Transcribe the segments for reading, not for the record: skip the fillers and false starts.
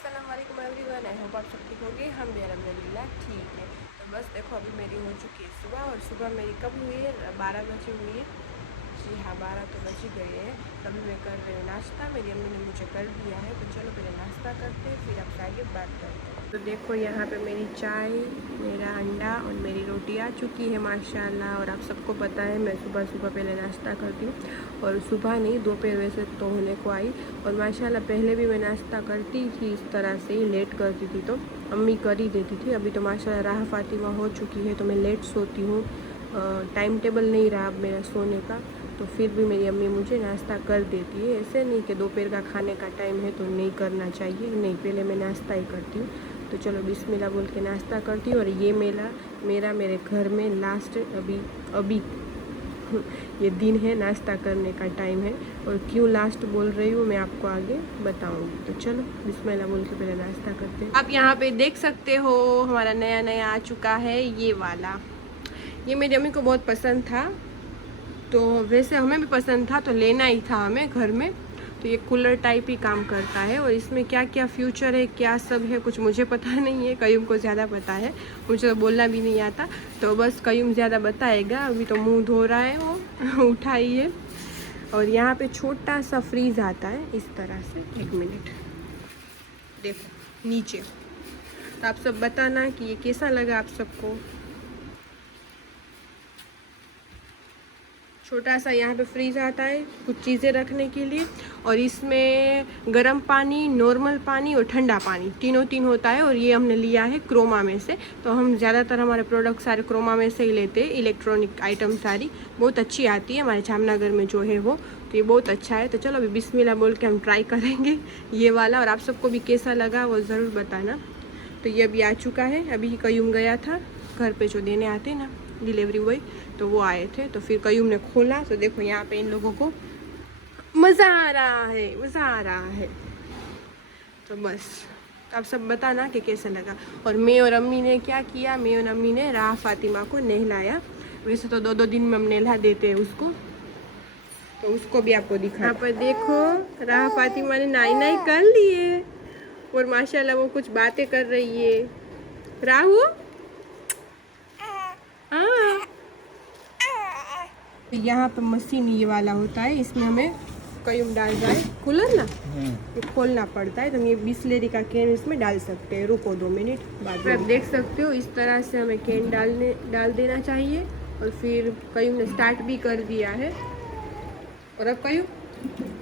अस्सलाम वालेकुम everyone. I hope आप सब ठीक होंगे। हम भी अल्हम्दुलिल्लाह ठीक है। तो बस देखो अभी मेरी हो चुकी है सुबह, और सुबह मेरी कब हुई है? 12 बजे हुई है। जी हाँ, 12 तो बज ही गए हैं। तभी मैं कर रही हूँ नाश्ता। मेरी अम्मी ने मुझे कर दिया है, तो चलो पहले नाश्ता करते हैं, फिर आपसे आगे बात करते हैं। तो देखो यहाँ पे मेरी चाय, मेरा अंडा और मेरी रोटी आ चुकी है माशाल्लाह। और आप सबको पता है मैं सुबह सुबह पहले नाश्ता करती हूँ, और सुबह नहीं दोपहर वैसे तो होने को आई। और माशाल्लाह पहले भी मैं नाश्ता करती थी इस तरह से ही, लेट करती थी तो अम्मी कर ही देती थी। अभी तो माशाल्लाह राह फातिमा हो चुकी है, तो मैं लेट सोती हूँ। टाइम टेबल नहीं रहा अब मेरा सोने का, तो फिर भी मेरी अम्मी मुझे नाश्ता कर देती है। ऐसे नहीं कि दोपहर का खाने का टाइम है तो नहीं करना चाहिए, नहीं, पहले मैं नाश्ता ही करती हूँ। तो चलो बिस्मिल्लाह बोल के नाश्ता करती हूँ। और ये मेरा मेरे घर में लास्ट अभी ये दिन है, नाश्ता करने का टाइम है। और क्यों लास्ट बोल रही हूँ मैं आपको आगे बताऊँगी। तो चलो बिस्मिल्लाह बोल के पहले नाश्ता करते हैं। आप यहाँ पे देख सकते हो हमारा नया नया आ चुका है ये वाला। ये मेरी अम्मी को बहुत पसंद था, तो वैसे हमें भी पसंद था, तो लेना ही था हमें घर में। तो ये कूलर टाइप ही काम करता है, और इसमें क्या क्या फ्यूचर है, क्या सब है, कुछ मुझे पता नहीं है। कयूम को ज़्यादा पता है, मुझे तो बोलना भी नहीं आता। तो बस कयूम ज़्यादा बताएगा। अभी तो मुंह धो रहा है वो उठाइए। और यहाँ पे छोटा सा फ्रीज आता है इस तरह से। एक मिनट देखो नीचे। तो आप सब बताना कि ये कैसा लगा आप सबको। छोटा सा यहाँ पे फ्रीज आता है कुछ चीज़ें रखने के लिए, और इसमें गर्म पानी, नॉर्मल पानी और ठंडा पानी तीन होता है। और ये हमने लिया है क्रोमा में से। तो हम ज़्यादातर हमारे प्रोडक्ट सारे क्रोमा में से ही लेते हैं। इलेक्ट्रॉनिक आइटम सारी बहुत अच्छी आती है हमारे जामनगर में जो है वो। तो ये बहुत अच्छा है। तो चलो अभी बिस्मिल्लाह बोल के हम ट्राई करेंगे ये वाला, और आप सबको भी कैसा लगा वो ज़रूर बताना। तो ये अभी आ चुका है। अभी कयूम गया था घर पे, जो देने आते ना डिलीवरी बॉय, तो वो आए थे। तो फिर कयूम ने खोला, तो देखो यहाँ पे इन लोगों को मज़ा आ रहा है, मज़ा आ रहा है। तो बस आप सब बताना कि कैसा लगा। और मैं और अम्मी ने क्या किया, मैं और अम्मी ने राह फातिमा को नहलाया। वैसे तो 2-2 दिन में हम नहला देते हैं उसको, तो उसको भी आपको दिखा। यहाँ पर देखो राह फातिमा ने नाई कर लिए, और माशाल्लाह वो कुछ बातें कर रही है। राहु यहाँ पे मशीन ये वाला होता है, इसमें हमें कयूम डाल जाए कूलर ना, ये खोलना पड़ता है। तो ये बिस्लेरी का कैन इसमें डाल सकते हैं। रुको 2 मिनट बाद में। आप देख सकते हो इस तरह से हमें कैन डाल देना चाहिए। और फिर कयूम ने स्टार्ट भी कर दिया है। और अब कयूम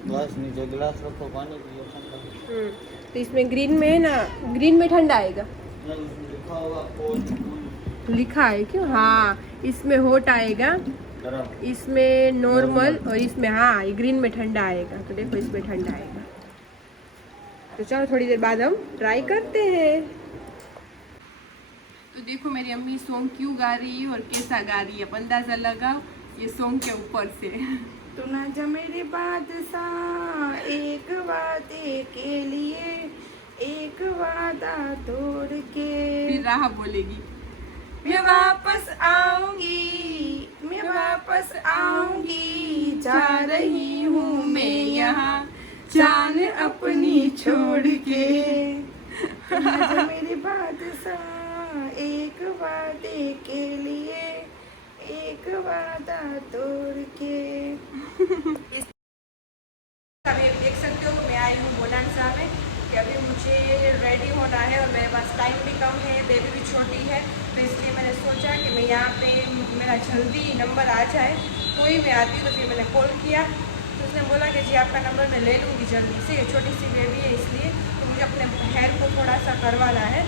बस नीचे गिलास रखो पानी पियो। तो इसमें ग्रीन में है ना, ग्रीन में ठंडा आएगा, लिखा होगा लिखा है क्यों? हाँ, इसमें हॉट आएगा, इसमें नॉर्मल, और इसमें हाँ ये ग्रीन में ठंडा आएगा। तो देखो इसमें ठंडा आएगा। तो चलो थोड़ी देर बाद हम ट्राई करते हैं। तो देखो मेरी अम्मी सॉन्ग क्यों गा रही है और कैसा गा रही है, अब अंदाजा लगाओ ये सॉन्ग के ऊपर से। तू ना जा मेरे बादशाह, एक वादे के लिए एक वादा तोड़ के फिर राह बोलेगी मैं वापस आऊंगी, मैं वापस आऊंगी, जा रही हूँ मैं यहाँ जान अपनी छोड़ के। तू ना जा मेरे बादशाह, एक वादे के लिए एक वादा तोड़ के। अभी देख सकते हो मैं आई हूँ बोनांसा में, कि अभी मुझे रेडी होना है, और मेरे पास टाइम भी कम है, बेबी भी छोटी है। तो इसलिए मैंने सोचा कि मैं यहाँ पे मेरा जल्दी नंबर आ जाए तो ही मैं आती हूँ। तो फिर मैंने कॉल किया, तो उसने बोला कि जी आपका नंबर मैं ले लूँगी जल्दी से, छोटी सी बेबी है इसलिए। तो मुझे अपने हेयर को थोड़ा सा करवाना है।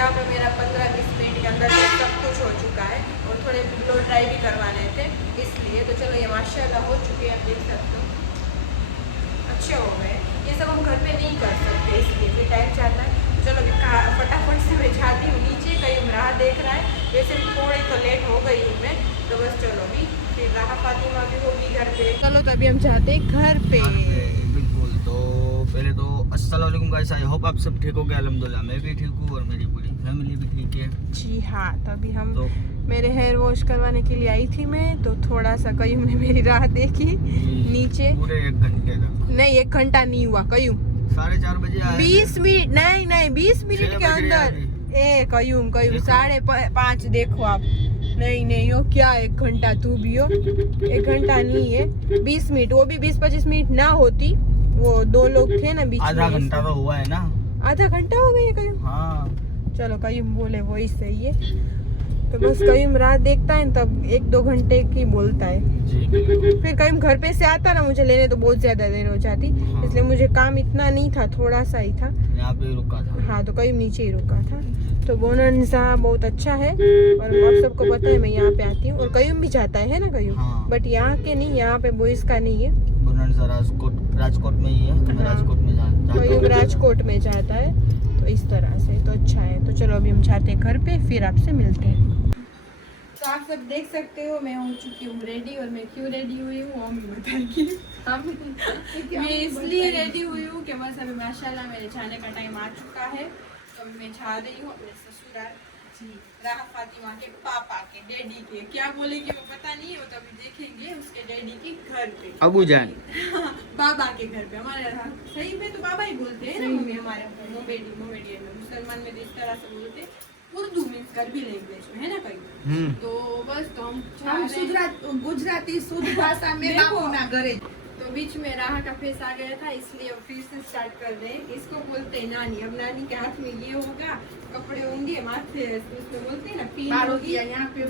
यहाँ पे मेरा 15-20 मिनट के अंदर सब कुछ हो चुका है और थोड़े ब्लो ड्राई भी करवाने थे इसलिए। तो चलो ये माशाल्लाह हो चुके हैं, आप देख सकते हो अच्छे हो गए। ये सब हम घर पे नहीं कर सकते इसलिए फिर टाइम चाहता है। चलो फटाफट से मैं जाती हूँ नीचे, कहीं राह देख रहा है, वैसे भी थोड़ी तो लेट हो गई हूँ मैं। तो बस चलो अभी फिर राह फातिमा भी होगी घर पे। चलो तो अभी हम जाते हैं घर पे। बिल्कुल। तो पहले तो अस्सलाम वालेकुम गाइस, आई होप आप सब ठीक हो गए। अल्हम्दुलिल्लाह मैं भी ठीक हूँ और मेरी पूरी फैमिली भी ठीक है। जी हाँ, तो अभी हम तो मेरे हेयर वॉश करवाने के लिए आई थी मैं, तो थोड़ा सा कयूम ने मेरी राह देखी नीचे। पूरे 1 घंटे तक नहीं 1 घंटा नहीं हुआ कयूम, 4:30 बजे आए 20 मिनट नहीं 20 मिनट के अंदर। ए कयूम 5:30 देखो आप। नहीं यो क्या 1 घंटा, तू भी हो 1 घंटा नहीं है 20 मिनट, वो भी 20-25 मिनट ना होती, वो 2 लोग थे ना बीच में। आधा घंटा तो हुआ है ना। आधा घंटा हो गया कयूम। हाँ चलो कयूम बोले वही सही है। तो बस कयूम रात देखता है तब 1-2 घंटे की बोलता है जी। फिर कयूम घर पे से आता ना मुझे लेने तो बहुत ज्यादा देर हो जाती। हाँ। इसलिए मुझे काम इतना नहीं था, थोड़ा सा ही था। यहाँ पे रुका था। हाँ तो कयूम नीचे ही रुका था। तो बोनंजा बहुत अच्छा है और आप सबको पता है मैं यहाँ पे आती हूँ और कयूम भी जाता है ना कयूम। हाँ। बट यहाँ के नहीं, यहाँ पे बॉयज का नहीं है। बोनंजा राजकोट में ही है। तो मैं हाँ। राजकोट में जाता कयूम हूँ। राजकोट में जाता है, तो इस तरह से तो अच्छा है। तो चलो अभी हम जाते हैं घर पे, फिर आपसे मिलते हैं। तो आप सब देख सकते हो मैं हो चुकी हूँ रेडी, और मैं क्यों रेडी हुई हूँ मम्मी बताएगी। मैं इसलिए रेडी हुई हूँ कि बस अभी माशाल्लाह मेरे जाने का टाइम आ चुका है। तो अभी मैं जा रही हूँ अपने ससुराल। जी, राह फातिमा के पापा के डैडी के, क्या बोलेंगे वो पता नहीं, वो तो अभी देखेंगे उसके डैडी के घर पे, अबू जान बाबा के घर पे। हमारे सही में तो बाबा ही बोलते हैं ना मम्मी, हमारे मोमेडियन में, मुसलमान में तो इस तरह से बोलते हैं। उर्दू में करबी लैंग्वेज में है ना कहीं। तो बस तो हम गुजराती शुद्ध भाषा में बापूना घरे। तो बीच में राह का फेस आ गया था, इसलिए अब फिर से स्टार्ट कर रहे हैं। इसको बोलते हैं नानी। अब नानी के हाथ में ये होगा, कपड़े होंगे, माथे उसमें बोलते हैं ना पीने होगी, यहाँ पे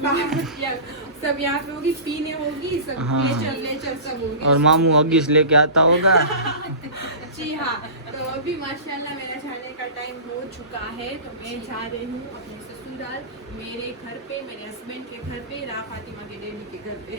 सब यहाँ पे होगी, पीने होगी सब। हाँ। लेचर सब होगी। और मामू अगीस लेके आता होगा। जी हाँ। तो अभी माशाल्लाह मेरा जाने का टाइम हो चुका है, तो मैं जा रही हूँ अपने ससुराल, मेरे घर पे, मेरे हस्बैंड के घर पे, राह फातिमा के डैडी के घर पे।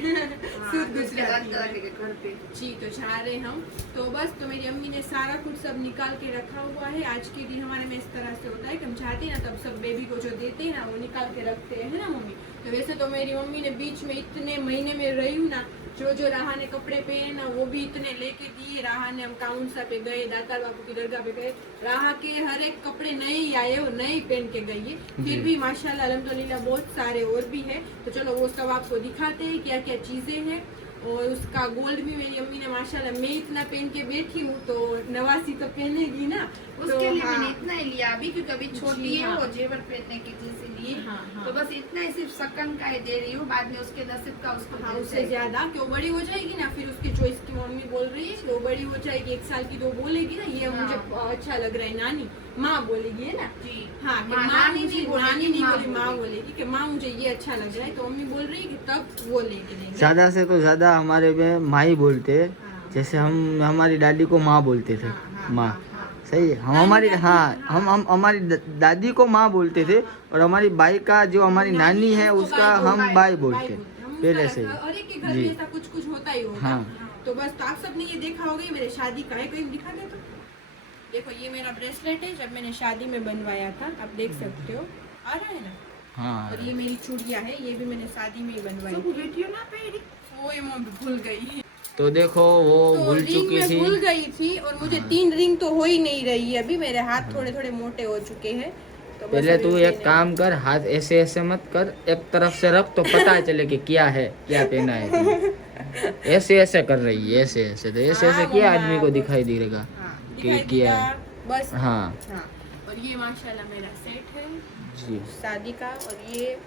शुद्ध गुजराती में। घर पे जी, तो जा रहे हम। तो बस तो मेरी अम्मी ने सारा कुछ सब निकाल के रखा हुआ है। आज के दिन हमारे में इस तरह से होता है कि हम चाहते हैं ना तब सब बेबी को जो देते हैं ना वो निकाल के रखते हैं ना मम्मी। तो वैसे तो मेरी मम्मी ने बीच में इतने महीने में रही हूँ ना, जो राह ने कपड़े पहने ना वो भी इतने लेके दिए। राह ने हम काउंसा पे गए, दातार बापू की दरगाह पे गए, राह के हर एक कपड़े नए ही आए, वो नए पहन के गई है। फिर भी माशाल्लाह अल्हम्दुलिल्लाह बहुत सारे और भी है। तो चलो वो सब आपको दिखाते हैं क्या क्या चीजें हैं। और उसका गोल्ड भी मेरी अम्मी ने माशाल्लाह, मैं इतना पहन के बैठी हूँ तो नवासी तो पहनेगी ना, उसके तो लिए हाँ। मैंने इतना ही लिया अभी, क्योंकि अभी छोटी जी, है हाँ। वो जेवर पहनने की चीज लिए। हाँ, हाँ। तो बस इतना ही, सिर्फ सकन का ही दे रही हूँ, बाद में उसके नसीब का उसको हाँ मिल उससे जाएगा। ज्यादा कि वो बड़ी हो जाएगी ना, फिर उसकी चॉइस की मम्मी बोल रही है कि वो बड़ी हो जाएगी 1 साल की, तो वो बोलेगी ना ये हाँ। मुझे अच्छा लग रहा है नानी, माँ बोलेगी है ना। जी हाँ कि माँ, माँ नानी मुझे, नहीं बोलेगी, नानी नहीं माँ बोली, माँ बोलेगी। बोलेगी कि माँ मुझे ये अच्छा लग रहा है, तो मम्मी बोल रही है कि तब वो लेके देंगे। ज्यादा से तो ज्यादा हमारे में माँ ही बोलते हैं। हाँ। जैसे हम हमारी दादी को माँ बोलते थे। हाँ, हाँ, माँ हाँ, हाँ। सही है। हम हमारी हम हमारी दादी को माँ बोलते थे, और हमारी बाई का जो हमारी नानी है उसको उसका हम बाई बोलते पहले से। और एक के घर जी। में ऐसा कुछ कुछ होता ही होगा। हाँ। तो बस तो आप सबने ये देखा होगा, ये मेरे शादी का है, कोई दिखा दे तो। देखो ये मेरा ब्रेसलेट है, जब मैंने शादी में बनवाया था, आप देख सकते हो, आ रहा है ना। हाँ। और ये मेरी चूड़िया है, ये भी मैंने शादी में ही बनवाई सब थी। बेटियों ना पहरी। वो ये मैं भूल गई, तो देखो वो तो भूल रिंग चुकी में थी। भूल गई थी, और मुझे 3 रिंग तो हो ही नहीं रही है अभी, मेरे हाथ थोड़े थोड़े मोटे हो चुके हैं। तो बस पहले अभी तू उसे एक काम कर, हाथ ऐसे ऐसे मत कर, एक तरफ से रख तो पता चले कि क्या है, क्या पहना है तूने। ऐसे ऐसे कर रही है, ऐसे ऐसे, तो ऐसे ऐसे हाँ, किया मम्मा, आदमी को दिखाई देगा हाँ, कि दिखाई किया देगा, है। बस हाँ हाँ। और ये माशाल्लाह मेरा सेट है जी, शादी का, और ये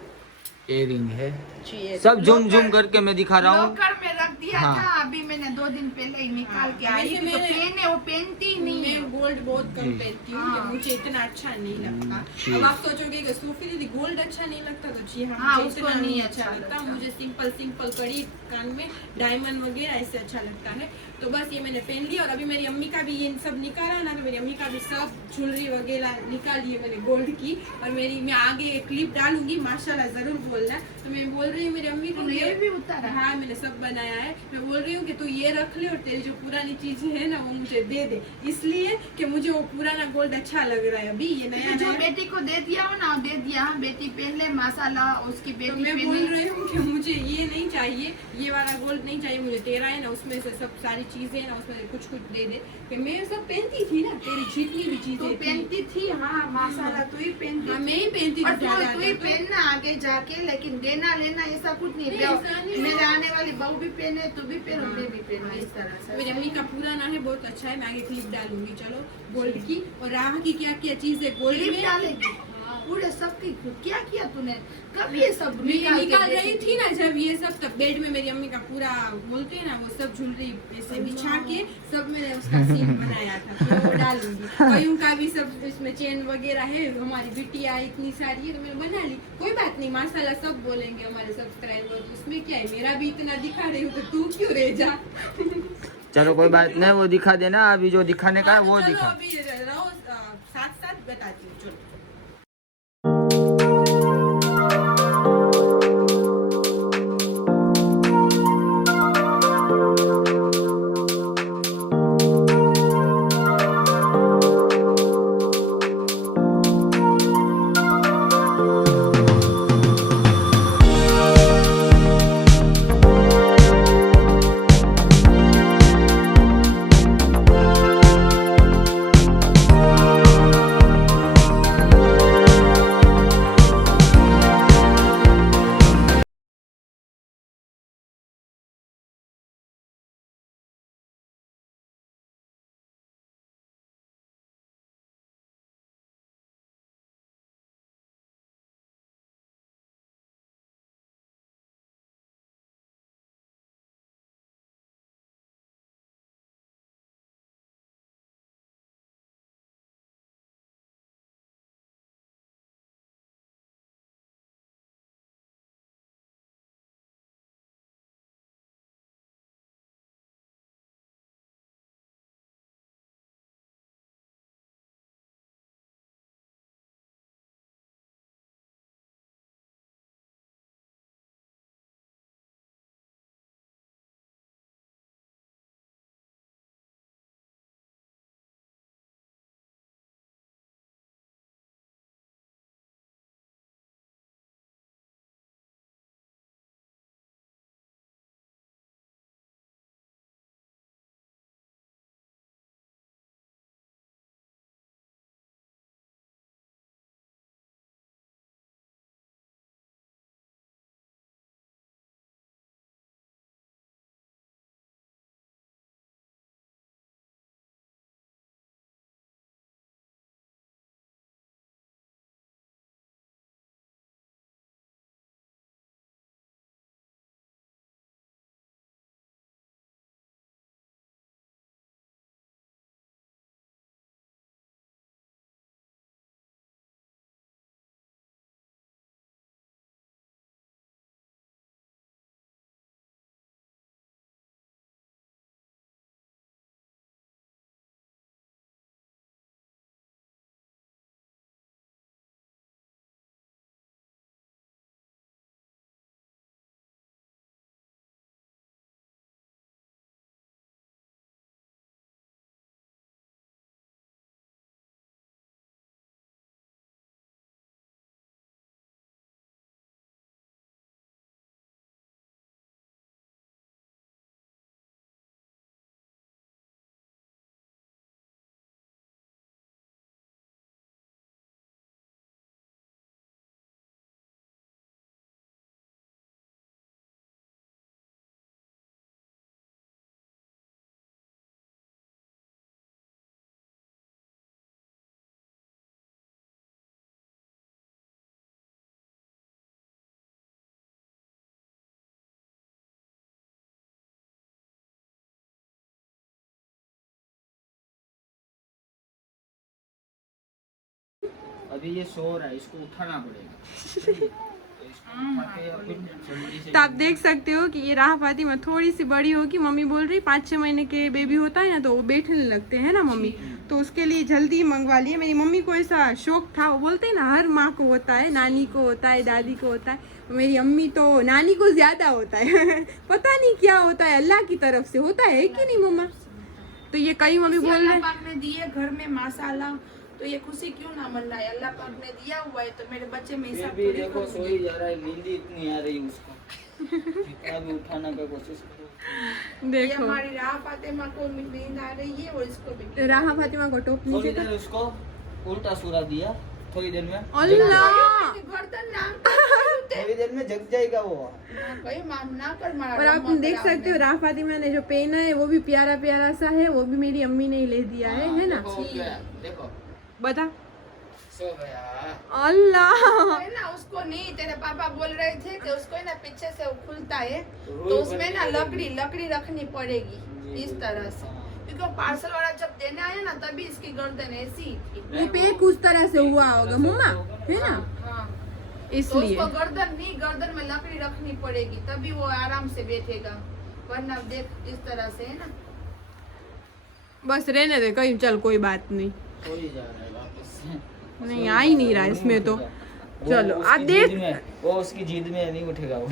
इयररिंग है। जी सब झूम झूम करके मैं दिखा रहा हूँ। लॉकर में रख दिया हाँ। था, अभी मैंने 2 दिन पहले ही निकाल के आई वैसे थी, तो मैंने- पहने वो पहनती ही नहीं है। मैं गोल्ड बहुत कम पहनती हूँ, हाँ। कि मुझे इतना अच्छा नहीं लगता। जी। अब आप सोचोगे कि सूफी दीदी गोल्ड अच्छा नहीं लगता, तो जी हाँ, हाँ, मुझे उसको इतना नहीं नहीं अच्छा अच्छा लगता। लगता। मुझे सिंपल सिंपल कड़ी कान में डायमंड वगैरह ऐसे अच्छा लगता है। तो बस ये मैंने पहन लिया, और अभी मेरी अम्मी का भी ये सब निकाला ना, तो मेरी अम्मी का भी सब ज्वेलरी वगैरह निकाली है मैंने गोल्ड की। और मेरी मैं आगे एक क्लिप डालूंगी, माशाल्लाह जरूर बोलना। तो मैं बोल रही हूँ मेरी अम्मी को तूने कि- ये भी उतारा? हाँ, मैंने सब बनाया है। मैं बोल रही हूँ कि तू ये रख ले, और तेरी जो पुरानी चीजें है ना वो मुझे दे दे, इसलिए कि मुझे वो पुराना गोल्ड अच्छा लग रहा है। अभी ये नया जो नया- बेटी को दे दिया हो ना, दे दिया, बेटी पहन ले माशाल्लाह, उसकी तो बेटी मैं बोल पहने। रही हूँ कि मुझे ये नहीं चाहिए, ये वाला गोल्ड नहीं चाहिए मुझे। तेरा है ना, उसमें से सब सारी चीजें है ना, उसमें से कुछ कुछ दे दे, कि मैं सब पहनती थी ना, तेरी जितनी भी तू चीजें थी। पहनती थी, हाँ माशाल्लाह तू ही पहनती हाँ, थी। मैं ही पहनती और थी ज्यादा तू ही तो। पहनना आगे जाके, लेकिन देना लेना ऐसा कुछ नहीं। नहीं, दो, ऐसा नहीं। मेरे आने वाली बहू भी पहने, तू भी पहनो, मैं भी पहनूं, इस तरह से। मेरी अम्मी का पुराना है, बहुत अच्छा है। मैं आगे क्लिप डालूंगी, चलो गोल्ड की। और राह की क्या क्या चीज है गोल्ड क्लिप में डालेगी पूरे सबकी। क्या किया तूने, कब ये सब मैं निकाल के निकाल देती रही थी ना जब ये सब, तब बेड में मेरी अम्मी का पूरा बोलते हैं ना, वो सब ज्वेलरी ऐसे बिछा के सब मैंने उसका सीन बनाया था। तो वो डालूंगी। कईयों का भी सब इसमें चेन वगैरह है, हमारी बिटिया इतनी सारी है, तो मैंने बना ली। कोई बात नहीं, माशाल्लाह सब बोलेंगे हमारे सब्सक्राइबर, उसमें क्या है, मेरा भी इतना दिखा रही हूँ तो तू क्यों रह जा। चलो कोई बात नहीं, वो दिखा देना, अभी जो दिखाने का है वो चलो दिखा। अभी रहो, साथ साथ बताती हूँ, चलो। अभी ये सो रहा है, इसको उठाना पड़ेगा। तो इसको उठा के फिर जल्दी से तो आप देख सकते हो कि ये राह फातिमा थोड़ी सी बड़ी होगी, मम्मी बोल रही 5-6 महीने के बेबी होता है ना तो वो बैठने लगते हैं ना मम्मी, तो उसके लिए जल्दी मंगवा लिए। मेरी मम्मी को ऐसा शौक था, वो बोलते हैं ना हर माँ को होता है, नानी को होता है, दादी को होता है, मेरी अम्मी तो नानी को ज्यादा होता है पता नहीं क्या होता है, अल्लाह की तरफ से होता है कि नहीं मम्मा? तो ये कई मम्मी बोल रहे अल्लाह हैं पाक ने दिए घर में माशाल्लाह, तो ये खुशी क्यों ना मन रहा है, अल्लाह पाक ने दिया हुआ है तो मेरे बच्चे में फिर हिसाब भी थोड़ी देखो करूंगी। सो ही जा रहा है, नींद ही इतनी आ रही है उसको, जितना भी उठाने का कोशिश करो। ये देखो हमारी राह फातिमा को नींद आ रही है और इसको भी राह फातिमा को टोप थोड़ी नीचे देर उसको उल्टा सूरा दिया, थोड़ी देर में अल्लाह। गर्दन नाम कर थोड़ी देर में जग जाएगा वो। कोई मान ना कर मारा। और आप देख सकते हो राह फातिमा ने जो पहना है वो भी प्यारा प्यारा सा है, वो भी मेरी अम्मी ने ही ले दिया है ना? देखो हो गया, देखो बता। सो गया। अल्लाह। है ना, उसको नहीं, तेरे पापा बोल रहे थे कि उसको है ना पीछे से वो खुलता है तो उसमें ना लकड़ी रखनी पड़ेगी इस तरह से, क्योंकि वो पार्सल वाला जब देने आया ना तभी इसकी गर्दन ऐसी थी। वो पैक उस तरह से हुआ होगा मम्मा, है ना? हाँ, तो इसलिए उसको गर्दन नहीं, गर्दन में लकड़ी रखनी पड़ेगी तभी वो आराम से बैठेगा, वरना देख इस तरह से है ना। बस रहने दे कहीं, चल कोई बात नहीं। सो ही जा रहा है वापस से। नहीं आ ही नहीं रहा इसमें तो। वो चलो उसकी आप देख। जिद में- वो उसकी जिद में नहीं उठेगा वो।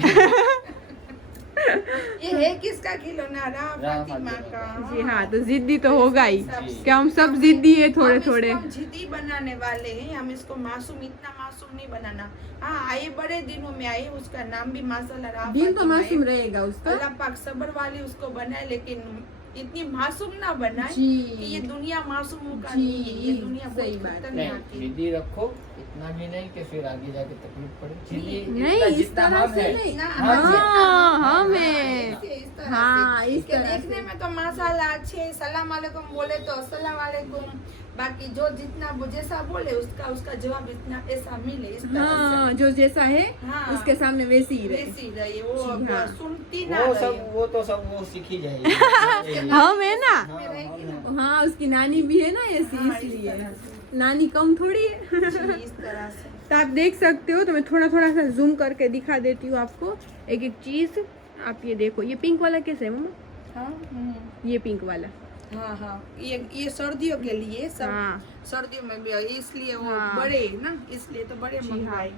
ये है किसका खिलौना? राह राह फातिमा फातिमा का। जी हाँ, तो जिद्दी तो होगा ही, जी। क्या हम सब जिद्दी है थोड़े थोड़े। हम जिद्दी बनाने वाले हैं, हम इसको मासूम, इतना मासूम नहीं बनाना। हाँ, आए बड़े दिनों में आए, उसका नाम भी माशाल्लाह राह दिन तो फातिमा है। मासूम रहेगा उसका। अल्लाह पाक सबर वाली उसको बनाए, लेकिन इतनी मासूम ना बनाए जी। कि ये दुनिया मासूमों का जी, नहीं है, ये दुनिया सही बहुत बात। खतरनाक नहीं, है। जिद्दी रखो, इतना भी नहीं कि फिर आगे जाके तकलीफ पड़े। जिद्दी नहीं इतना इस जितना तरह हम से है। नहीं। ना, हाँ हमें इस तरह हाँ, से। इस इसके तरह देखने से। में तो माशाल्लाह अच्छे, सलाम वालेकुम बोले तो अस्सलाम वालेकुम, बाकी जो जितना वो जैसा बोले उसका जवाब इतना ऐसा मिले, इस तरह हाँ, जो जैसा है हाँ। उसके सामने वैसी ही से रहे। वैसी रही वो, जी, अब हाँ। सुनती ना वो रही। सब वो तो सब वो सीख ही जाएगी। हम है ना? हाँ, रहेगी हम ना। हाँ, उसकी नानी भी है ना ऐसी, हाँ, इस इसलिए तरह से। नानी कम थोड़ी है। जी, इस तरह से। तो आप देख सकते हो, तो मैं थोड़ा थोड़ा सा जूम करके दिखा देती हूँ आपको एक एक चीज। आप ये देखो, ये पिंक वाला कैसे है मम्मा? हाँ, ये पिंक वाला। हाँ, हाँ, ये सर्दियों के लिए सब, हाँ। सर्दियों में भी इसलिए वो हाँ। बड़े ना, इसलिए तो बड़े जी, मंगवाए।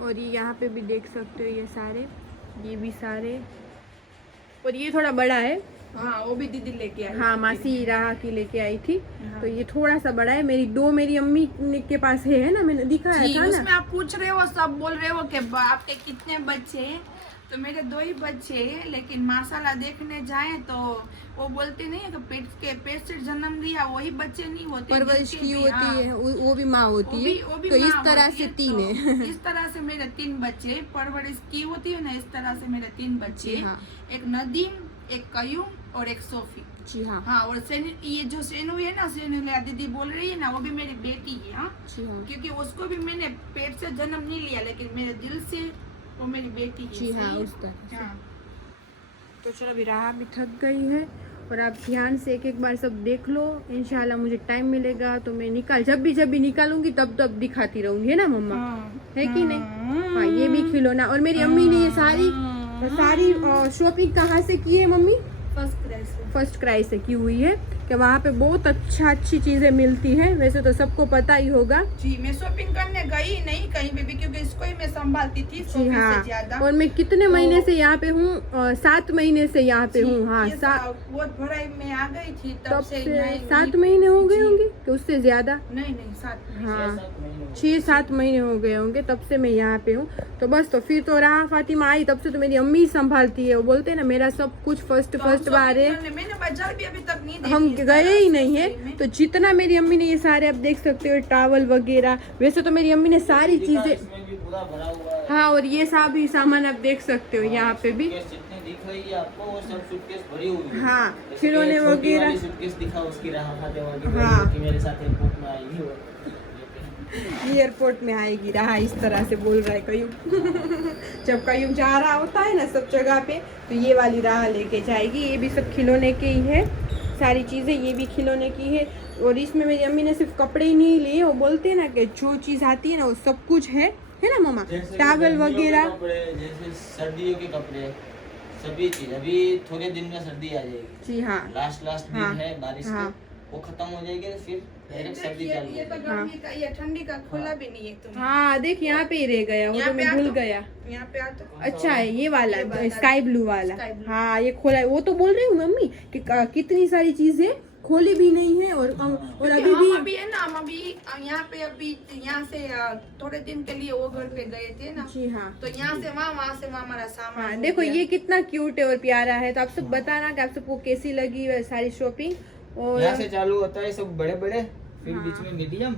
और ये यहाँ पे भी देख सकते हो, ये सारे, ये भी सारे, और ये थोड़ा बड़ा है। हाँ, वो भी दीदी लेके आई। हाँ, मासी राह की लेके आई थी, हाँ। तो ये थोड़ा सा बड़ा है। मेरी अम्मी के पास है ना, मैंने दिखाया जी, था उसमें ना। आप पूछ रहे हो, सब बोल रहे हो कि आपके कितने बच्चे हैं, तो मेरे 2 ही बच्चे हैं, लेकिन माशाल्लाह देखने जाए तो वो बोलते नहीं है कि पेट से जन्म लिया वही बच्चे नहीं होते, परवरिश जिनके की भी, होती हाँ, है, वो भी माँ होती है, वो भी तो इस माँ तरह होती से है, 3 तो है। इस तरह से मेरे 3 बच्चे, परवरिश की होती है ना, इस तरह से मेरे 3 बच्चे, जी हाँ। एक नदीम, एक कयूम और एक सोफी। जी हाँ। हाँ, और ये जो सेनू है ना, सेनू दीदी बोल रही है ना, वो भी मेरी बेटी है। हाँ, जी हाँ। क्योंकि उसको भी मैंने पेट से जन्म नहीं लिया, लेकिन मेरे दिल से वो मेरी बेटी है। जी हाँ, सही है? उस तरह से। हाँ। तो चलो, अभी राह भी थक गई है, और आप ध्यान से एक एक बार सब देख लो। इंशाल्लाह मुझे टाइम मिलेगा तो मैं जब भी निकालूंगी तब दिखाती रहूंगी, है ना मम्मा? है कि नहीं? हाँ, ये भी खिलौना, और मेरी अम्मी ने ये सारी शॉपिंग कहाँ से की है मम्मी? फर्स्ट क्राई से की हुई है, कि वहाँ पे बहुत अच्छी चीजें मिलती हैं। वैसे तो सबको पता ही होगा। जी, मैं शॉपिंग करने गई नहीं कहीं भी, क्योंकि इसको ही मैं संभालती थी जी शॉपिंग से हाँ, ज्यादा। और मैं कितने महीने से यहाँ पे हूँ? 7 महीने से यहाँ पे हूँ। हाँ, ये बहुत भराई में आ गई थी तब से से यहाँ 7 महीने हो गए जी। होंगे कि उससे ज्यादा? नहीं 7 महीने। हाँ, 6-7 महीने हो गए होंगे, तब से मैं यहाँ पे हूँ। तो बस, तो फिर तो राह फातिमा आई तब से तो मेरी अम्मी संभालती है। वो बोलते हैं ना, मेरा सब कुछ फर्स्ट तो हम बार है। shopping करने- मैंने बाजार भी अभी तक नहीं देखी हम है, गए ही नहीं सही है, में। तो जितना मेरी अम्मी ने ये सारे, आप देख सकते हो, टॉवल वगैरह। वैसे तो मेरी अम्मी ने सारी चीजें, इसमें भी पूरा भरा हुआ है। हाँ, और ये सारी सामान आप देख सकते हो यहाँ पे भी। सूटकेस जितनी दिख रही है आपको, वो सब सूटकेस भरी हुई है। हाँ, जैसे खिलौने कि एक छोटी वगैरह। वाली सूटकेस दिखा, उसकी राह फातिमा की हाँ। कि मेरे साथ एयरपोर्ट में आई है वो। एयरपोर्ट में आएगी राह, इस तरह से बोल रहा है कयूम। जब कयूम जा रहा होता है ना सब जगह पे, तो ये वाली राह लेके जाएगी। ये भी सब खिलौने के ही है, सारी चीज़ें ये भी खिलौने की है। और इसमें मेरी अम्मी ने सिर्फ कपड़े ही नहीं लिए, वो बोलते हैं ना कि जो चीज़ आती है ना वो सब कुछ है ना मम्मा, टॉवल वगैरह, जैसे सर्दियों के कपड़े, सभी चीज। अभी थोड़े दिन में सर्दी आ जाएगी। जी हाँ, लास्ट दिन हाँ, है बारिश हाँ। के, वो खत्म हो जाएगी तो फिर डायरेक्ट सर्दी चालू हो ये तो जाएगी। गर्मी का, ये ठंडी का खुला भी नहीं है तुम्हें। हाँ देख यहाँ पे ही रह गया, वो यहाँ तो पे मैं आ भूल तो। गया। यहाँ पे आ तो अच्छा है ये वाला ये वाला, स्काई ब्लू वाला, स्काई ब्लू। हाँ ये खोला है। वो तो बोल रही हूँ मम्मी कि कितनी सारी चीजें खोली भी नहीं है, और अभी भी हम अभी है ना, हम अभी यहाँ पे अभी यहाँ से थोड़े दिन के लिए वो घर पे गए थे ना, जी हाँ। तो यहाँ से वहाँ हमारा सामान हाँ हो देखो गया। ये कितना क्यूट है और प्यारा है। तो आप सब बताना कि आप सबको कैसी लगी वह सारी शॉपिंग। और यहाँ से चालू होता है सब बड़े बड़े, फिर हाँ। बीच में मीडियम,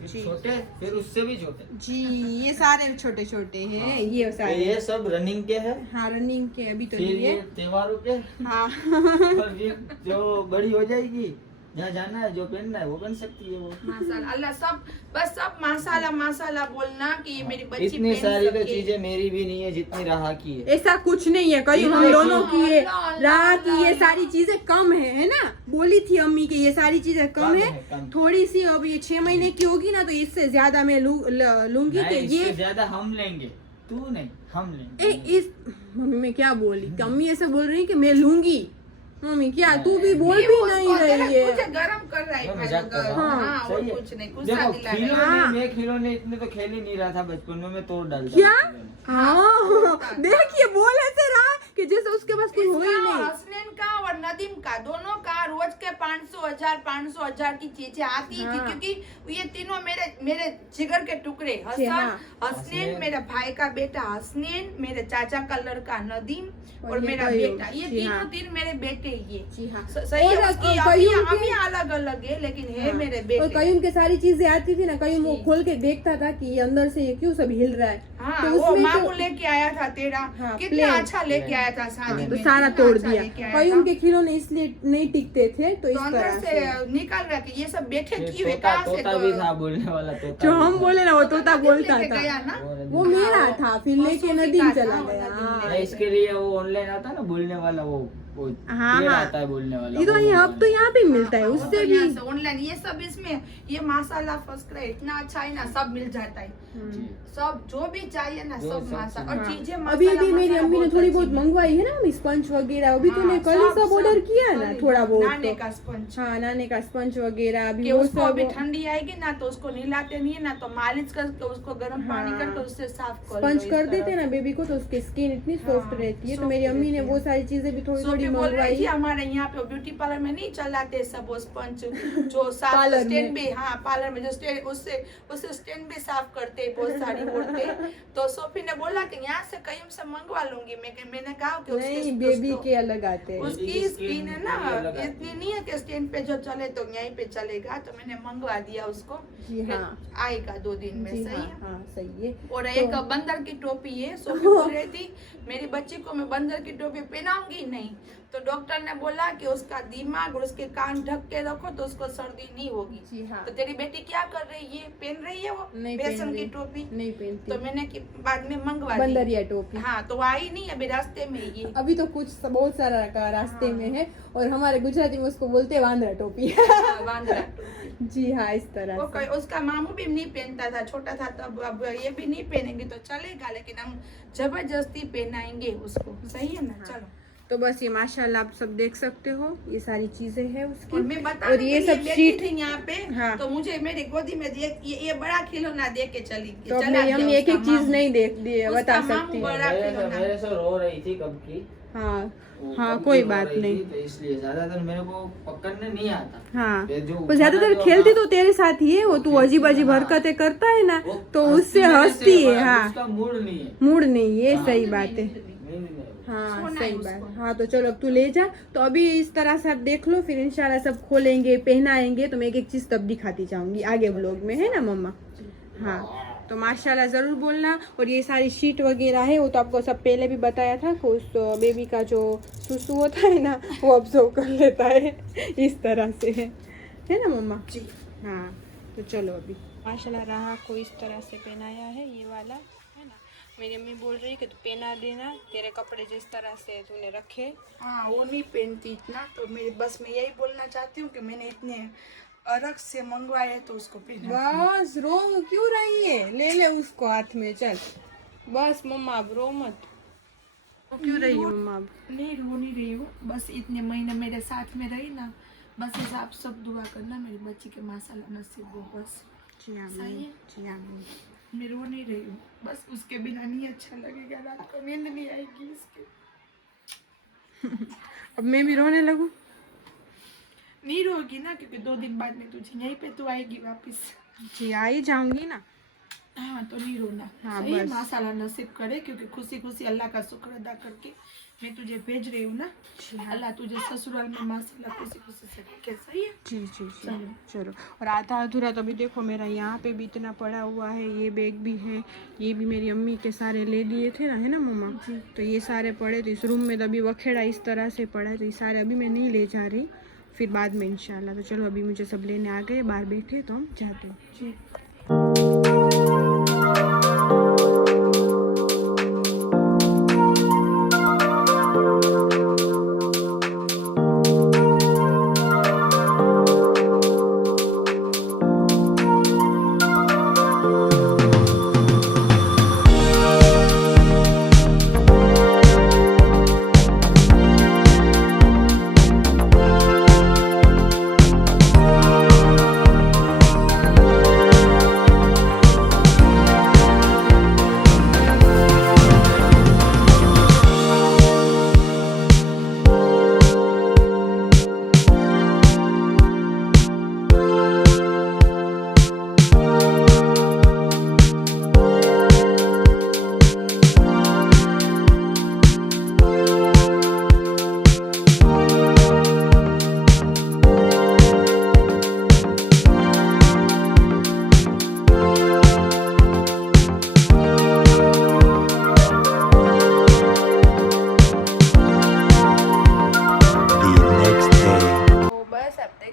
जी। फिर छोटे, फिर उससे भी छोटे। जी ये सारे छोटे छोटे हैं, हाँ। ये तो सारे ये सब रनिंग के हैं, हाँ रनिंग के अभी तो फिर नहीं ये है। त्योहारों के, हाँ और फिर जो बड़ी हो जाएगी, जहाँ जाना है, जो पहनना है वो पहन सकती है वो। माशाल्लाह अल्लाह, सब बस सब माशाल्लाह बोलना कि ये मेरी बच्ची इतनी पहन सारी तो सके। चीजें मेरी भी नहीं है जितनी राहा की है। ऐसा कुछ नहीं है, कहीं हम नहीं, दोनों की है, अल्लाह, राह की ये अल्लाह। सारी चीजें कम है ना। बोली थी अम्मी कि ये सारी चीजें कम है, कम। थोड़ी सी। अब ये 6 महीने की होगी ना तो इससे ज्यादा मैं लूंगी कि नहीं, इससे ये ज्यादा हम लेंगे, तू नहीं, हम लेंगे। इस मम्मी मैं क्या बोली कि अम्मी ऐसे बोल रही है कि मैं लूंगी। मम्मी क्या तू भी बोल भी नहीं रही मुझे है। गरम कर रहा है मैं मजाक कर रहा हूँ। हाँ, और सही है। कुछ नहीं, गुस्सा देखो दिला रहा है। हाँ। मैं खिलौने इतने तो खेल ही नहीं रहा था बचपन में, मैं तोड़ डालता क्या? था खिलौने। हाँ देखिए बोल ऐसे रहा कि जैसे उसके पास कुछ हो ही इसका, नहीं। हसनैन का और नदीम का, दोनों का रोज के 500,000 की चीजें आती थी, हाँ। क्योंकि ये तीनों मेरे जिगर के टुकड़े। जी, हसन, हाँ। हसनैन, हसनैन। मेरे भाई का बेटा हसनैन, मेरे चाचा का लड़का नदीम और ये मेरा कयूम। बेटा, ये जी, तीनों हाँ। तीन मेरे बेटे ही है। जी हाँ। सही है, और उसकी कयूम के- अभी अलग अलग है, लेकिन है मेरे और बेटे। कयूम के सारी चीजें आती थी ना, कयूम वो जी। खोल के देखता था कि ये अंदर से ये क्यों सब हिल रहा है। हाँ, तो वो उसमें मामू तो- लेके आया था तेरा, हाँ, कितना प्लेन। अच्छा लेके आया था शादी तो में, सारा कितना तोड़ अच्छा दिया। लेके आया कयूम था। के खिलौने इसलिए नहीं टिकते थे तो इस तो अंदर तरह से से। निकल रहा कि ये सब बैठे फिर क्यों है, तोता कहाँ से तोता भी था, बोलने वाला तोता जो भी हम था। बोले ना वो तोता नदीम बोलता लेके गया था, ना, वो मेरा हाँ, था, फिर वो लेके सूफी नदीम का चला था, वो गया। नदीम हाँ। ले इसके लिए वो ऑनलाइन आता है ना बोलने वाला, वो हाँ, पेड़ हाँ। आता है बोलने वाला। ये तो वो ये अब तो मंगवाना। यहाँ पे मिलता है, हाँ, वो उससे तो भी। यहाँ से ऑनलाइन ये सब, इसमें ये माशाल्लाह फर्स्ट क्लास इतना अच्छा है ना, सब मिल जाता है, जी। सब जो भी चाहिए ना, जो सब सब माशाल्लाह। चीज़। और हाँ। चीजें अभी माशाल्लाह, भी मेरी माशाल्लाह अम्मी ने बहुत थोड़ी अच्छी बहुत मिली। मंगवाई है ना स्पंज वगैरह, अभी हाँ, तूने कल सब ऑर्डर किया ना सब थोड़ा बहुत नाने तो। का स्पंज, हाँ नाने का स्पंज वगैरह अभी कि वो उसको अभी सब। ठंडी आएगी ना तो उसको नहलाते नहीं है ना, तो मालिश करके उसको गर्म पानी हाँ। करके उससे साफ कर लो स्पंज इस कर तरह देते से। ना बेबी को तो उसकी स्किन इतनी हाँ, सॉफ्ट रहती है। तो soft मेरी अम्मी ने रहती वो है। सारी चीजें भी थोड़ी थोड़ी सोफी बोल रही मंगवाई। थी हमारे यहाँ पे ब्यूटी पार्लर में नहीं चलाते सब वो स्पंज, जो साफ पार्लर स्टैंड में। भी, हाँ पार्लर में जो स्टैंड, उससे स्टैंड भी साफ करते हैं बहुत सारी औरतें। तो सोफी ने बोला कि यहाँ से कहीं से मंगवा लूंगी। मैंने कहा कि नहीं बेबी के अलग आते हैं। उसकी Baby की स्किन है skin ना भी अलग आती इतनी नहीं है कि स्टैंड पे जो चले तो यहीं पे चलेगा, तो मैंने मंगवा दिया उसको। जी हाँ। आएगा 2 दिन में, जी सही हाँ है। हाँ सही है। और एक बंदर की टोपी है, सोफी बोल रही थी मेरी बच्ची को मैं बंदर की टोपी पहनाऊंगी नहीं, तो डॉक्टर ने बोला कि उसका दिमाग और उसके कान ढक के रखो तो उसको सर्दी नहीं होगी। जी हाँ। तो तेरी बेटी क्या कर रही है, पहन रही है वो नहीं बेसन पहन की रही। टोपी? नहीं पहनती। तो मैंने कि बाद में मंगवा दी। बंदरिया टोपी। हाँ, तो आई नहीं, अभी रास्ते में ही है। अभी तो कुछ बहुत सारा रास्ते में है, और हमारे गुजराती में उसको बोलते हैं वांदरा टोपी। हाँ, बांद्रा टोपी। जी हाँ इस तरह वो से। उसका मामू भी नहीं पहनता था, छोटा था तब, अब ये भी नहीं पहनेंगे तो चलेगा, लेकिन हम जबरदस्ती पहनाएंगे उसको, सही है ना। चलो, तो बस ये माशाल्लाह आप सब देख सकते हो, ये सारी चीजें हैं उसकी। और मैं बता और ये सब शीट थी यहाँ पे, हाँ। तो मुझे मेरी गोदी में ये बड़ा खिलौना दे के चली गई। तो चला मैं हम गया एक उसका एक चीज मामू। नहीं बता उसका सकती। मामू बड़ा खिलौना। मेरे से रो रही थी कब की। हाँ वो हाँ कब कोई की रो बात रही नहीं। थी, तो इसलिए ज्यादातर मेरे को पकड़ने नहीं आता। हाँ ये जो वो उठाना ज्यादातर जो खेलती हाँ, तो तेरे साथ ही है, वो तू खेलती अजीब अजीब हाँ। हरकतें करता है ना, वो तो उससे मेरे हंसती है। पर, हाँ उसका मूड नहीं है। मूड नहीं, ये हाँ। सही बात है। नहीं। हाँ सोना सही है बात। उसको। हाँ तो चलो अब तू ले जा। तो अभी इस तरह से आप देख लो, फिर इंशाल्लाह सब खोलेंगे पहनाएंगे तो मैं एक एक चीज तब दिखाती जाऊंगी आगे व्लॉग में, है ना मम्मा। हाँ तो माशाल्लाह ज़रूर बोलना। और ये सारी शीट वगैरह है, वो तो आपको सब पहले भी बताया था कि उस बेबी का जो सुसु होता है ना वो ऑब्जर्व कर लेता है इस तरह से, है ना मम्मा। जी। हाँ तो चलो अभी माशाल्लाह राहा को इस तरह से पहनाया है, ये वाला है ना। मेरी अम्मी बोल रही है कि तू पहना देना, तेरे कपड़े जिस तरह से तूने रखे। हाँ, वो नहीं पहनती इतना, तो मेरे बस मैं यही बोलना चाहती हूँ कि मैंने इतने अलग से मंगवाए तो उसको पहना। बस रो क्यों रही है, ले ले उसको हाथ में, चल बस मम्मा अब रो मत। क्यों रही है मम्मा अब? नहीं रो नहीं रही हूँ, बस इतने महीने मेरे साथ में रही ना, बस ऐसा आप सब दुआ करना मेरी बच्ची के माशाल्लाह नसीब हो बस। सही है, मैं रो नहीं रही हूँ, बस उसके बिना नहीं अच्छा लगेगा, रात को नींद नहीं आएगी इसके। अब मैं भी रोने लगूं? नहीं रोगी ना, क्योंकि 2 दिन बाद में तुझे यहीं पे तो आएगी वापस। जी आ ही जाऊंगी ना। हाँ तो नहीं रोना। हाँ, सही है, बस। माशाल्लाह नसीब करे, क्योंकि खुशी खुशी अल्लाह का शुक्र अदा करके मैं तुझे भेज रही हूँ ना, अल्लाह तुझे ससुराल में माशाल्लाह खुशी खुशी से रखे। सही है, जी जी जी चलो। चलो। और आधा अधूरा तो अभी देखो मेरा यहाँ पे भी इतना पड़ा हुआ है, ये बैग भी है, ये भी मेरी अम्मी के सारे ले दिए थे ना, है ना मम्मा? तो ये सारे पड़े, तो इस रूम में तो अभी वखेड़ा इस तरह से पड़ा है, तो ये सारे अभी मैं नहीं ले जा रही, फिर बाद में इंशाल्लाह। तो चलो अभी मुझे सब लेने आ गए, बाहर बैठे तो हम जाते हैं। जी।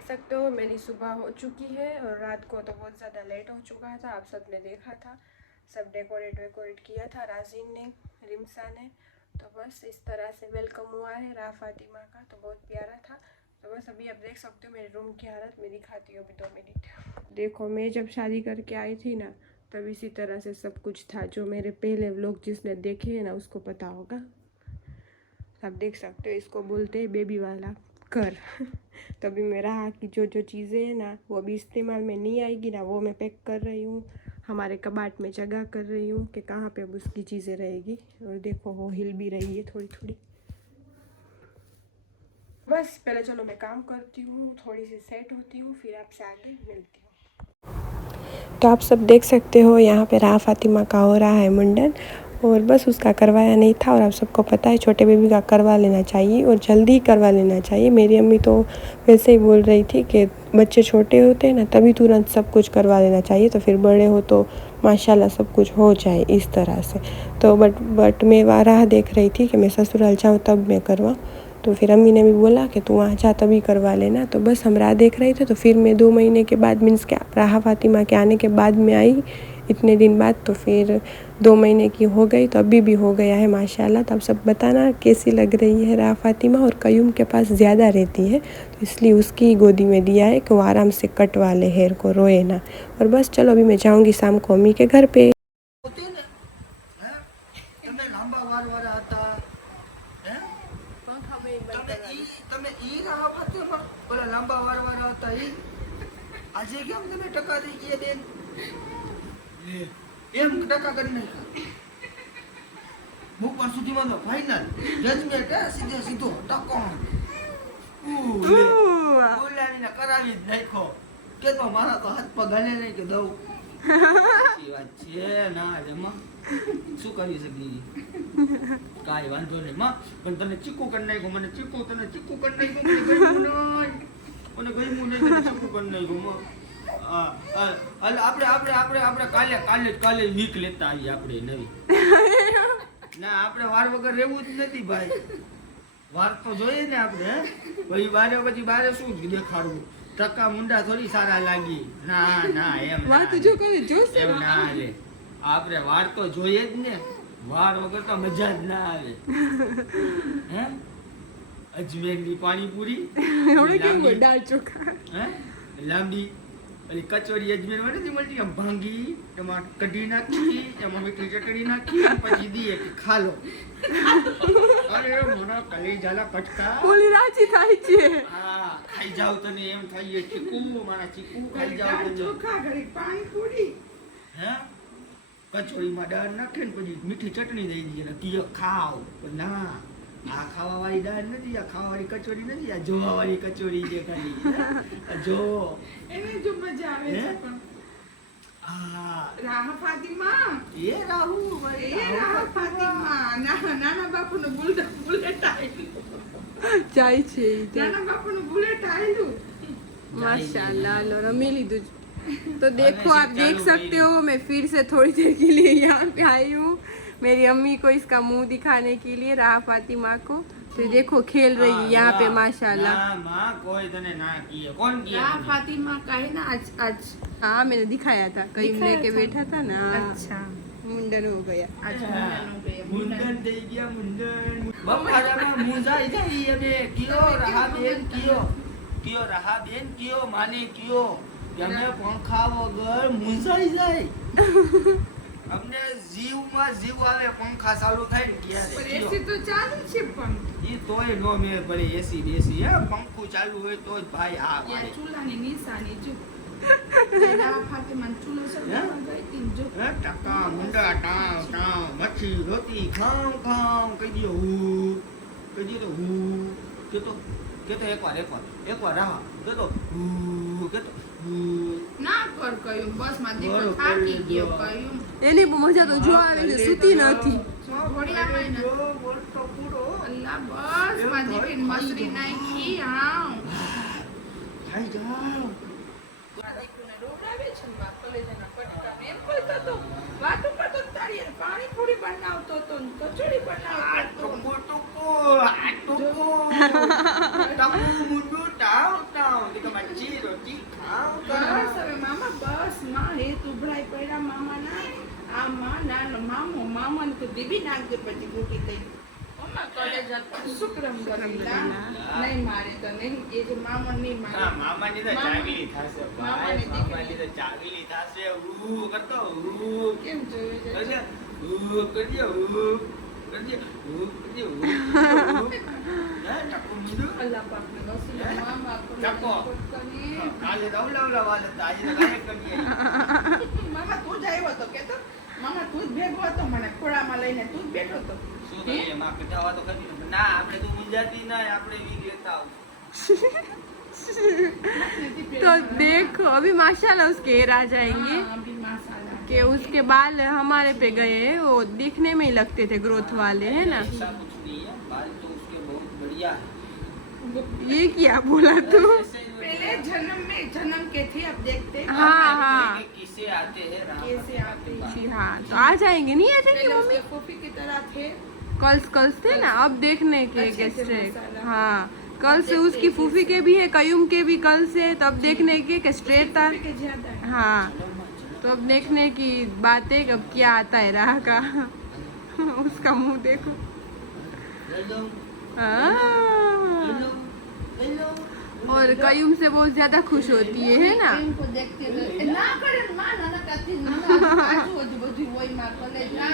सकते हो मेरी सुबह हो चुकी है और रात को तो बहुत ज़्यादा लेट हो चुका था, आप सब ने देखा था, सब डेकोरेट किया था राजीन ने, रिमसा ने। तो बस इस तरह से वेलकम हुआ है रा फातिमा का, तो बहुत प्यारा था। तो बस अभी आप देख सकते हो मेरे रूम की हालत, मैं दिखाती हूँ अभी 2 मिनट। देखो मैं जब शादी करके आई थी ना, तब इसी तरह से सब कुछ था, जो मेरे पहले व्लॉग जिसने देखे हैं ना उसको पता होगा। आप देख सकते हो, इसको बोलते हैं बेबी वाला घर। तभी मेरा की जो चीज़ें हैं ना वो अभी इस्तेमाल में नहीं आएगी ना, वो मैं पैक कर रही हूँ, हमारे कबाट में जगह कर रही हूँ कि कहाँ पे अब उसकी चीज़ें रहेगी। और देखो वो हिल भी रही है थोड़ी थोड़ी। बस पहले चलो मैं काम करती हूँ, थोड़ी सी सेट होती हूँ, फिर आपसे आगे मिलती हूँ। तो आप सब देख सकते हो यहाँ पे रा फातिमा का हो रहा है मुंडन, और बस उसका करवाया नहीं था, और आप सबको पता है छोटे बेबी का करवा लेना चाहिए और जल्दी करवा लेना चाहिए। मेरी अम्मी तो वैसे ही बोल रही थी कि बच्चे छोटे होते हैं ना तभी तुरंत सब कुछ करवा लेना चाहिए, तो फिर बड़े हो तो माशाल्लाह सब कुछ हो जाए इस तरह से। तो बट मैं राह देख रही थी कि मैं ससुराल जाऊँ तब मैं करवाऊँ, तो फिर अम्मी ने भी बोला कि तू वहाँ जा तभी करवा लेना। तो बस हम राह देख रहे थे, तो फिर मैं 2 महीने के बाद मीन्स के राहा फातिमा के आने के बाद में आई, इतने दिन बाद, तो फिर 2 महीने की हो गई, तो अभी भी हो गया है माशाल्लाह। तो आप सब बताना कैसी लग रही है राहा फातिमा। और कयूम के पास ज़्यादा रहती है, तो इसलिए उसकी गोदी में दिया है कि वो आराम से कटवा ले हेयर को, रोए ना। और बस चलो अभी मैं जाऊँगी शाम को अम्मी के घर पे। આજે કેમ તમે ટકા દઈ ગયા બેન? એમ ટકા કરી નાખ્યા. બપોર સુધીમાં તો ફાઇનલ જજમેન્ટ હે, સીધે સીધો ટકો. બોલાવીને કરાવી જ નાખ્યો. કે તો મારા તો હાથ પગ હાલે નહીં કે દઉં. સાચી વાત છે ના જમા. શું કરી શકી? કાંઈ વાંધો નહીં માં, પણ તને ચીકુ કરી નાખ્યો, મને ચીકુ તને ચીકુ કરી નાખ્યો, મને ગમ્યું નહીં. મને ગમ્યું નહીં, તને ચીકુ કરી નાખ્યું. આપણે કાલે વીક લેતા આવીએ આપણે નવી. ના આપણે વાર વગર રહેવું જ નથી ભાઈ, વાર તો જોઈએ ને આપણે. પછી બારે શું દેખાડવું, ટકા મુંડા થોડી સારા લાગી. ના ના એમ એમ ના હાલે, આપણે વાર તો જોઈએ જ ને, વાર વગર તો મજા જ ના આવે. હે અજમેરની પાણીપુરી, દાળ ચોખા, હે લાંબી પેલી કચોરી અજમેરમાં નથી મળતી આમ ભાંગી એમાં કઢી નાખી એમાં મીઠી ચટણી નાખી પછી દઈએ કે ખા લો અરે મોના કલેજાલા કટકા ઓલી રાજી થાય છે. હા ખાઈ જાવ તને એમ થાય ચીકુ મારા ચીકુ ખાઈ જાવ તને ચોખા ઘડી પાણીપુરી હે કચોરીમાં દાળ નાખે ને પછી મીઠી ચટણી દઈ દઈએ ને કીઓ ખાવ પણ ના આ ખાવા વાળી દાળ નથી આ ખાવા વાળી કચોરી નથી આ જોવા વાળી કચોરી છે ખાલી આ જો એને જો મજા આવે છે હે? પણ આ રાહ ફાતિમા એ રાહુ એ ભાઈ રાહ ફાતિમા નાના બાપુનું બુલેટ આયલું જાય છે ઈ તે. નાના બાપુનું બુલેટ આયલું माशाल्लाह लो रमी लीधु तो देखो अरे आप सब देख चालू सकते भाई। हो मैं फिर से थोड़ी देर के लिए यहाँ पे आई हूँ मेरी अम्मी को इसका मुंह दिखाने के लिए राह फातिमा को तो देखो खेल रही है यहाँ पे माशाल्लाह ના માં કોઈ તને ના કીએ કોણ કીએ રાહ તને? ફાતિમા કહે ना आज हाँ मैंने दिखाया था कहीं दिखाया लेके था? बैठा था ना अच्छा मुंडन हो गया आज મુંડન થઈ ગયા મુંડન બફારામાં મૂંઝાઈ જાય અમે કયો રહાબેન કયો રહાબેન કયો માને કયો કે અમે પંખા વગર મૂંઝાઈ જાય અમને જીવમાં જીવ આવે પંખા ચાલુ થાય ને पर ત્યારે एसी तो चालू છે પણ ઈ તોય નો મેળ પડે એસી બેસી હે પંખું ચાલુ હોય તો જ ભાઈ આ યા ભાઈ ચૂલાની નિશાની જો રાહ ફાતિમા ચૂલો સળગાવવા ગઈ હતી ને જો હે ટકા મુંડા ટાવ ટાવ મચ્છી રોટી ખાવ ખાવ કહી દો હું કહી દો તો હું કે તો એકવાર રાહ કે તો હું કે તો હું ના કર કયું બસ માં દીકરો બરોબર થાકી ગયો જો. કયું એની મજા તો જો આવે છે સૂતી નથી ઘોડિયામાં ને. જો બોલતો પૂરો અલ્લાહ બસ માં દીકરી મસરી નાખી હા ખાઈ જાઓ દીકરીને રોવડાવે છે ને બા કલેજાના કટકાને એમ કહેતો તો વાતો કરતો તો તારી હારે પાણીપુરી બનાવતો તો ને કચોરી બનાવતો તો બસ હવે મામા બસ માં હે તુભડાઈ પડ્યા મામાના આ માં નાનો મામાને તો દીબી નાખજે પછી ભૂખી થઈ ઓમાં કલેજા શુક્રમ ગમીલા નહીં મારે તો નહીં એ જે મામા નહીં મારે મામાની તો ચાવીલી થશે ભાઈ મામાની તો ચાવીલી થશે ઉ કરતો ઉ કેમ જોયું છે કરજે કરજે હે ટકો મુંડુ અલ્લાહ પાકને વસીલે મામા ટકો. આપણને કાલે દવલાવલા વાલે તાજે તો કાંઈ કરીએ મામા તું જ આવ્યો તો કેતો મામા તું જ ભેગો હતો મને ખોળામાં લઈને તું જ બેઠો હતો શું કરીએ માં કઢાવા તો કરી ના આપણે તો મુંજાતી ના આપણે વીક લેતા આવું तो देखो अभी माशाल्लाह उसके हेयर आ जाएंगे हाँ, अभी माशाल्लाह कि उसके बाल हमारे पे गए हैं वो दिखने में ही लगते थे ग्रोथ वाले है ना ऐसा कुछ नहीं है बाल तो उसके बहुत बढ़िया है ये क्या बोला तू पहले जन्म के थे अब देखते हैं हाँ हाँ किसे आते हैं राम कैसे आते हैं जी हाँ तो आ जाएंगे नहीं आ जाएंगे पहले मम्मी उसके फूफी की तरह थे कल्स थे ना अब देखने के अच्छे से स्ट्रेट मसाला। हाँ कल से उसकी फूफी के भी है कयूम के भी कल से तो अब देखने के स्ट्रेट था फूफी के ज्यादा है हाँ तो अब देखने की बात है कि अब क्या आता है राह का उसका मुंह देखो हेलो हाँ। हेलो और कयूम से बहुत ज्यादा खुश होती है ना इनको देखते रहते ना करे ना ना काती ना आजू आजू બધું હોય માં કલેજા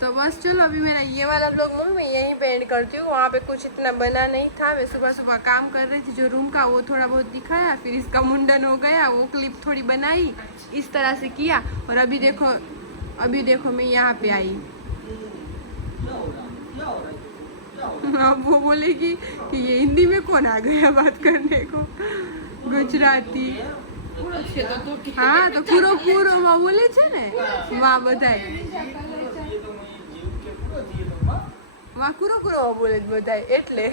तो बस चलो अभी मेरा ये वाला ब्लॉग मम्मी मैं यहीं पे एंड करती हूँ वहाँ पे कुछ इतना बना नहीं था मैं सुबह सुबह काम कर रही थी जो रूम का वो थोड़ा बहुत दिखाया फिर इसका मुंडन हो गया वो क्लिप थोड़ी बनाई इस तरह से किया और अभी देखो मैं यहाँ पे आई अब वो बोलेगी कि ये हिंदी में कौन आ गया बात करने को गुजराती પૂરો છે તો તો કે હા તો પૂરો માં બોલે છે ને વાહ બધાય વાહ કુરો બોલે છે બધાય એટલે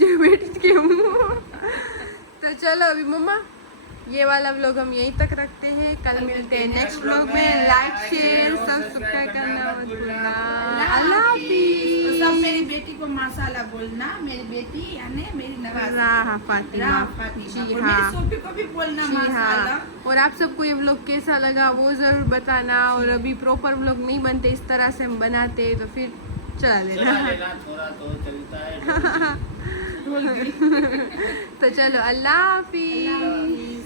જે બેટી કે હું तो चलो अभी मम्मा ये वाला व्लॉग हम यहीं तक रखते हैं कल मिलते हैं नेक्स्ट व्लॉग में लाइक शेयर सब्सक्राइब करना मत भूलना अल्लाह हाफिज सब मेरी बेटी को माशाल्लाह बोलना मेरी बेटी यानी मेरी नवाज राह फातिमा राह फातिमा जी और हाँ मेरी सोफी को भी बोलना जी माशाल्लाह हाँ और आप सबको ये व्लॉग कैसा लगा वो ज़रूर बताना और अभी प्रॉपर व्लॉग नहीं बनते इस तरह से हम बनाते तो फिर चला चला लेना। लेना थोड़ा तो चलता है। भूल गई। तो चलो, अल्लाह हाफिज।